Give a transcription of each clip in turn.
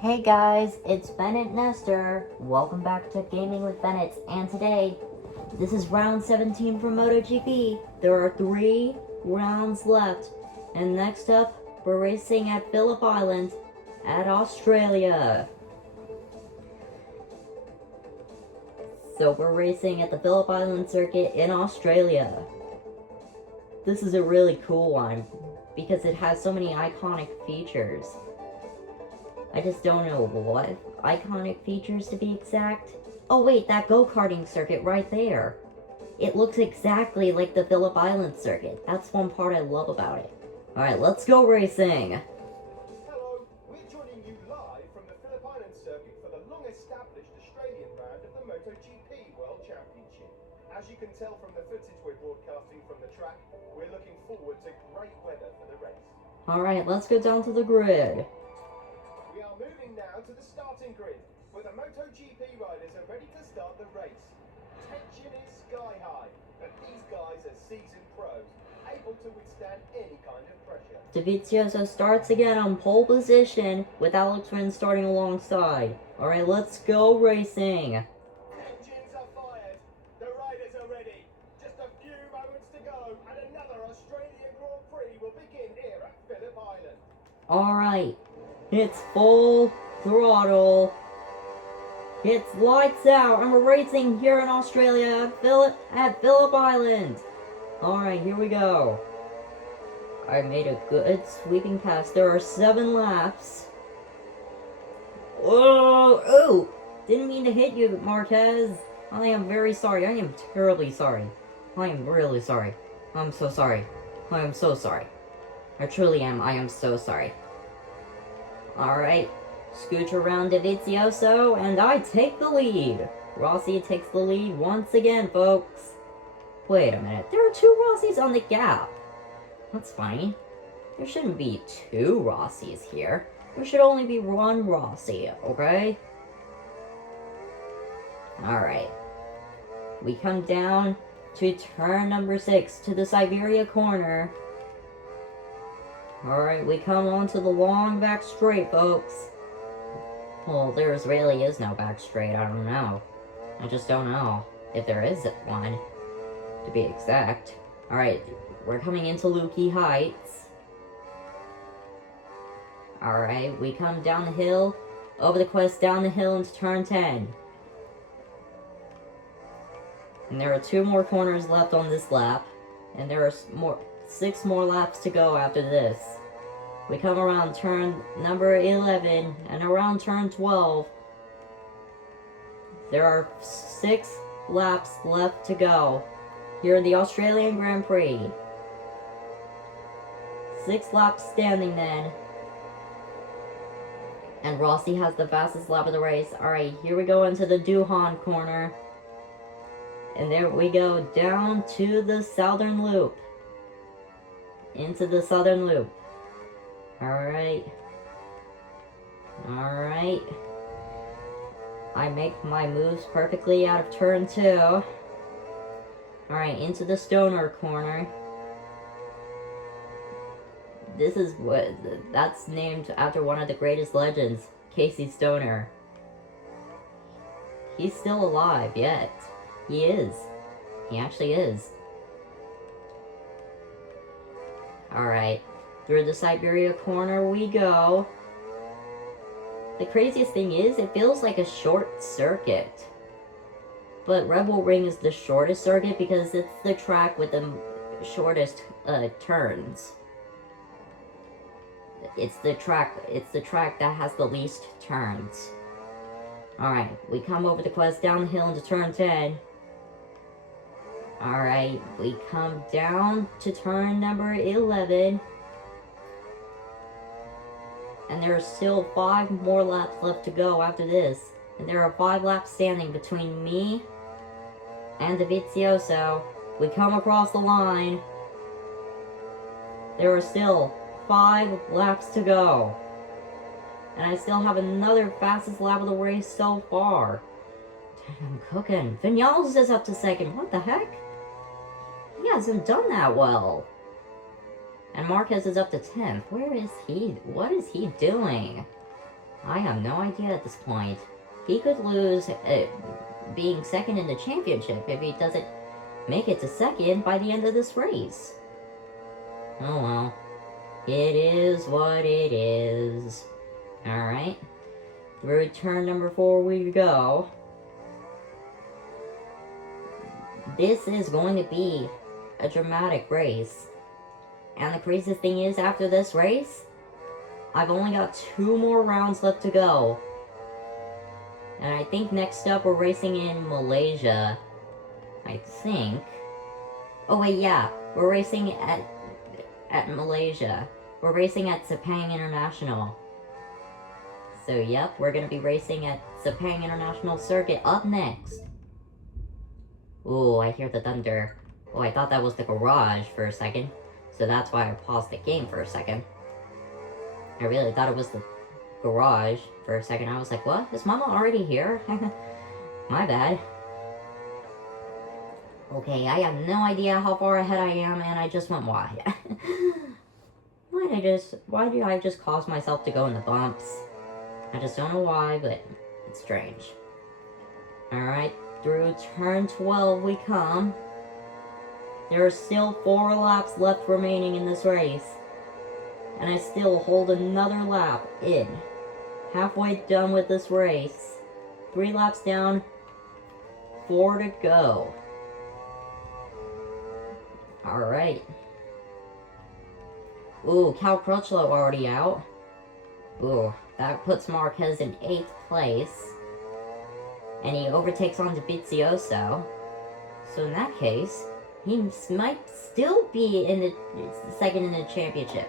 Hey guys, it's Bennett Nestor. Welcome back to Gaming with Bennett, and today, this is round 17 for MotoGP. There are 3 rounds left, and next up, we're racing at Phillip Island at Australia. So we're racing at the Phillip Island circuit in Australia. This is a really cool one, because it has so many iconic features. I just don't know what iconic features to be exact. Oh wait, that go-karting circuit right there. It looks exactly like the Phillip Island circuit. That's one part I love about it. Alright, let's go racing! Hello, we're joining you live from the Phillip Island circuit for the long-established Australian round of the MotoGP World Championship. As you can tell from the footage we're broadcasting from the track, we're looking forward to great weather for the race. Alright, let's go down to the grid. We are moving now to the starting grid, where the MotoGP riders are ready to start the race. Tension is sky high, but these guys are seasoned pros, able to withstand any kind of pressure. Dovizioso starts again on pole position, with Alex Rins starting alongside. Alright, let's go racing! Engines are fired, the riders are ready. Just a few moments to go, and another Australian Grand Prix will begin here at Phillip Island. Alright, it's full throttle. It's lights out, and we're racing here in Australia at Phillip Island. Alright, here we go. I made a good sweeping pass. There are 7 laps. Whoa! Oh! Didn't mean to hit you, Marquez. I am very sorry. I am terribly sorry. I am really sorry. I'm so sorry. I am so sorry. I truly am. I am so sorry. Alright. Scooch around Dovizioso, and I take the lead. Rossi takes the lead once again, folks. Wait a minute. There are 2 Rossis on the gap. That's funny. There shouldn't be 2 Rossis here. There should only be 1 Rossi, okay? Alright. We come down to turn number 6, to the Siberia corner. Alright, we come onto the long back straight, folks. Well, there really is no back straight, I don't know. I just don't know if there is one, to be exact. Alright, we're coming into Lukey Heights. Alright, we come down the hill, over the quest, down the hill into turn 10. And there are 2 more corners left on this lap, and there are 6 more laps to go after this. We come around turn number 11, and around turn 12, there are 6 laps left to go here in the Australian Grand Prix. 6 laps standing then. And Rossi has the fastest lap of the race. Alright, here we go into the Duhan corner. And there we go down to the southern loop. Into the southern loop. Alright. Alright. I make my moves perfectly out of turn 2. Alright, into the Stoner corner. This is that's named after one of the greatest legends, Casey Stoner. He's still alive yet. He is. He actually is. Alright. Through the Siberia corner we go. The craziest thing is, it feels like a short circuit. But Red Bull Ring is the shortest circuit because it's the track with the shortest turns. It's the track that has the least turns. Alright, we come over the quest down the hill into turn 10. Alright, we come down to turn number 11. And there are still 5 more laps left to go after this. And there are 5 laps standing between me and Dovizioso. We come across the line. There are still 5 laps to go. And I still have another fastest lap of the race so far. I'm cooking. Vinales is up to second. What the heck? He hasn't done that well. And Marquez is up to 10th. Where is he? What is he doing? I have no idea at this point. He could lose being second in the championship if he doesn't make it to second by the end of this race. Oh well. It is what it is. Alright. Through turn number 4 we go. This is going to be a dramatic race. And the craziest thing is, after this race, I've only got 2 more rounds left to go. And I think next up we're racing in Malaysia. I think. Oh wait, yeah. We're racing at Malaysia. We're racing at Sepang International. So yep, we're gonna be racing at Sepang International Circuit up next. Ooh, I hear the thunder. Oh, I thought that was the garage for a second. So that's why I paused the game for a second. I really thought it was the garage for a second. I was like, what? Is Mama already here? My bad. Okay, I have no idea how far ahead I am, and I just went wide. Why do I just cause myself to go in the bumps? I just don't know why, but it's strange. Alright, through turn 12 we come. There are still 4 laps left remaining in this race. And I still hold another lap in. Halfway done with this race. 3 laps down, 4 to go. Alright. Ooh, Cal Crutchlow already out. Ooh, that puts Marquez in 8th place. And he overtakes on Dovizioso. So in that case, he might still be in the second in the championship.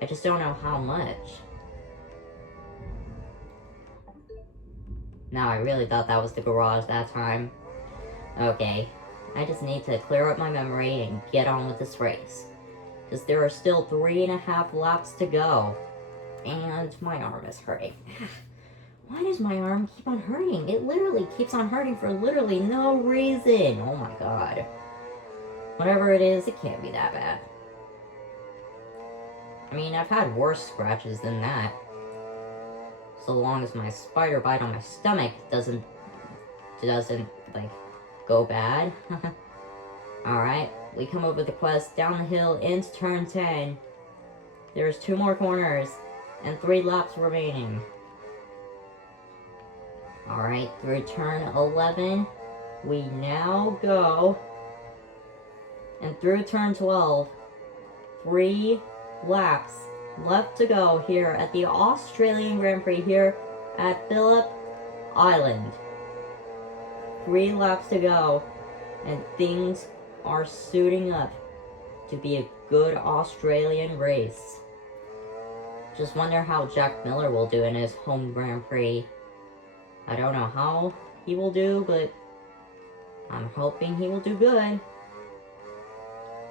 I just don't know how much. No, I really thought that was the garage that time. Okay, I just need to clear up my memory and get on with this race. Because there are still 3.5 laps to go. And my arm is hurting. Why does my arm keep on hurting? It literally keeps on hurting for literally no reason. Oh my god. Whatever it is, it can't be that bad. I mean, I've had worse scratches than that. So long as my spider bite on my stomach doesn't like, go bad. Alright, we come over the quest, down the hill, into turn 10. There's 2 more corners, and 3 laps remaining. Alright, through turn 11, we now go. And through turn 12, 3 laps left to go here at the Australian Grand Prix here at Phillip Island. 3 laps to go, and things are suiting up to be a good Australian race. Just wonder how Jack Miller will do in his home Grand Prix. I don't know how he will do, but I'm hoping he will do good.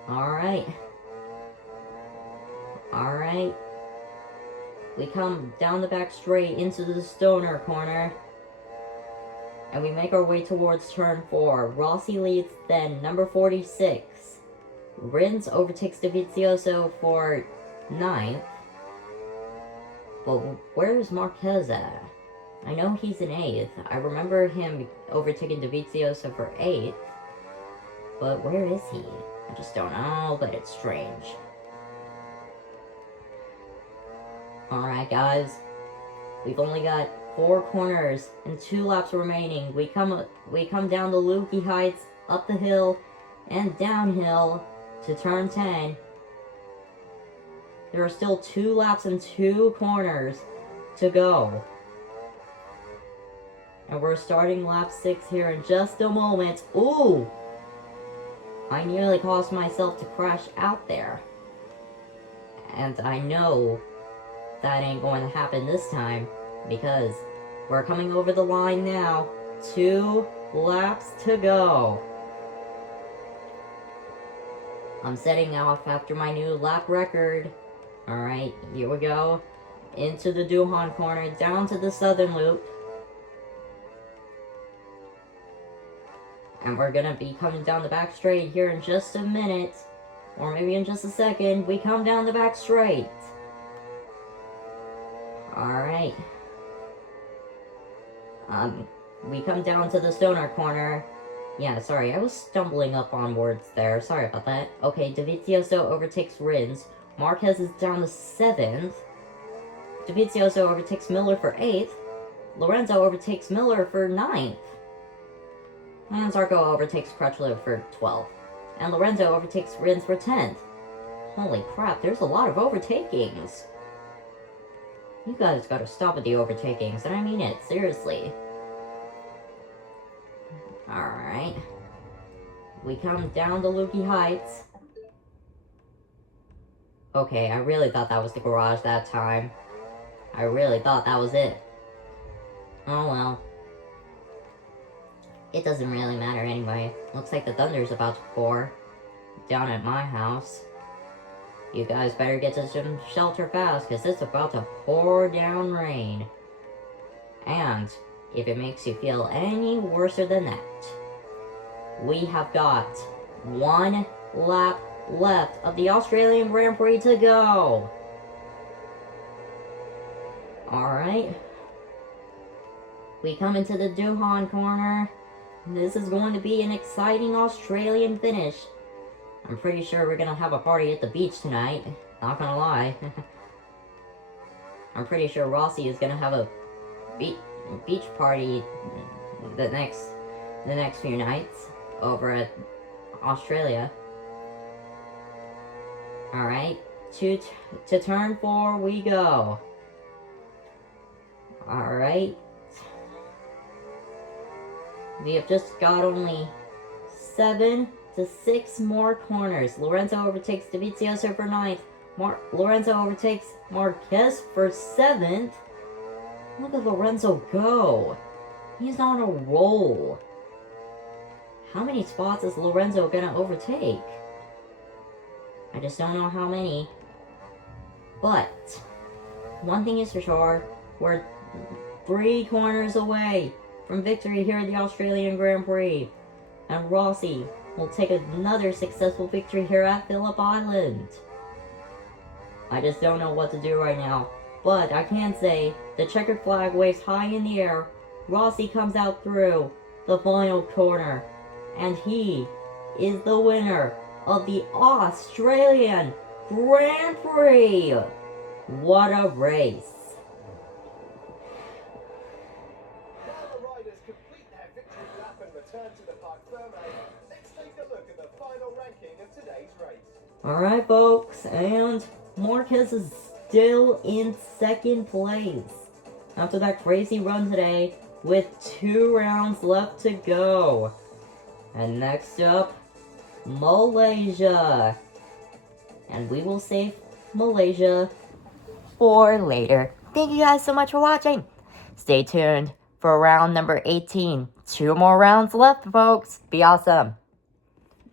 Alright. Alright. We come down the back straight into the Stoner corner. And we make our way towards turn 4. Rossi leads then, number 46. Rins overtakes Dovizioso for 9th. But where's Marquez at? I know he's in 8th. I remember him overtaking Dovizioso for 8th. But where is he? I just don't know, but it's strange. Alright guys, we've only got 4 corners and 2 laps remaining. We come down the Lukey Heights, up the hill, and downhill to turn 10. There are still 2 laps and 2 corners to go. And we're starting lap 6 here in just a moment. Ooh! I nearly caused myself to crash out there. And I know that ain't going to happen this time, because we're coming over the line now. 2 laps to go. I'm setting off after my new lap record. Alright, here we go. Into the Duhan corner, down to the southern loop. And we're gonna be coming down the back straight here in just a minute. Or maybe in just a second. We come down the back straight. Alright. We come down to the stoner corner. Yeah, sorry, I was stumbling up on words there. Sorry about that. Okay, Dovizioso overtakes Rins. Marquez is down to 7th. Dovizioso overtakes Miller for 8th. Lorenzo overtakes Miller for 9th. And Zarco overtakes Crutchlow for 12th. And Lorenzo overtakes Rins for 10th. Holy crap, there's a lot of overtakings. You guys gotta stop with the overtakings, and I mean it, seriously. Alright. We come down to Lukey Heights. Okay, I really thought that was the garage that time. I really thought that was it. Oh well. It doesn't really matter anyway. Looks like the thunder's about to pour. Down at my house. You guys better get to some shelter fast, because it's about to pour down rain. And, if it makes you feel any worse than that, we have got 1 lap left of the Australian Grand Prix to go. Alright. We come into the Duhan corner. This is going to be an exciting Australian finish. I'm pretty sure we're gonna have a party at the beach tonight. Not gonna lie. I'm pretty sure Rossi is gonna have a beach party the next few nights over at Australia. Alright, to turn 4 we go. Alright. We have just got only 7 to 6 more corners. Lorenzo overtakes Dovizioso for 9th. Lorenzo overtakes Marquez for 7th. Look at Lorenzo go. He's on a roll. How many spots is Lorenzo gonna overtake? I just don't know how many. But, one thing is for sure, we're 3 corners away from victory here at the Australian Grand Prix. And Rossi will take another successful victory here at Phillip Island. I just don't know what to do right now. But I can say, the checkered flag waves high in the air. Rossi comes out through the final corner. And he is the winner of the Australian Grand Prix. What a race. While the riders complete their victory lap and return to the Parc Fermé, let's take a look at the final ranking of today's race. Alright folks, and Marquez is still in 2nd place after that crazy run today with 2 rounds left to go. And next up, Malaysia. And we will save Malaysia for later. Thank you guys so much for watching. Stay tuned for round number 18. 2 more rounds left, folks. Be awesome.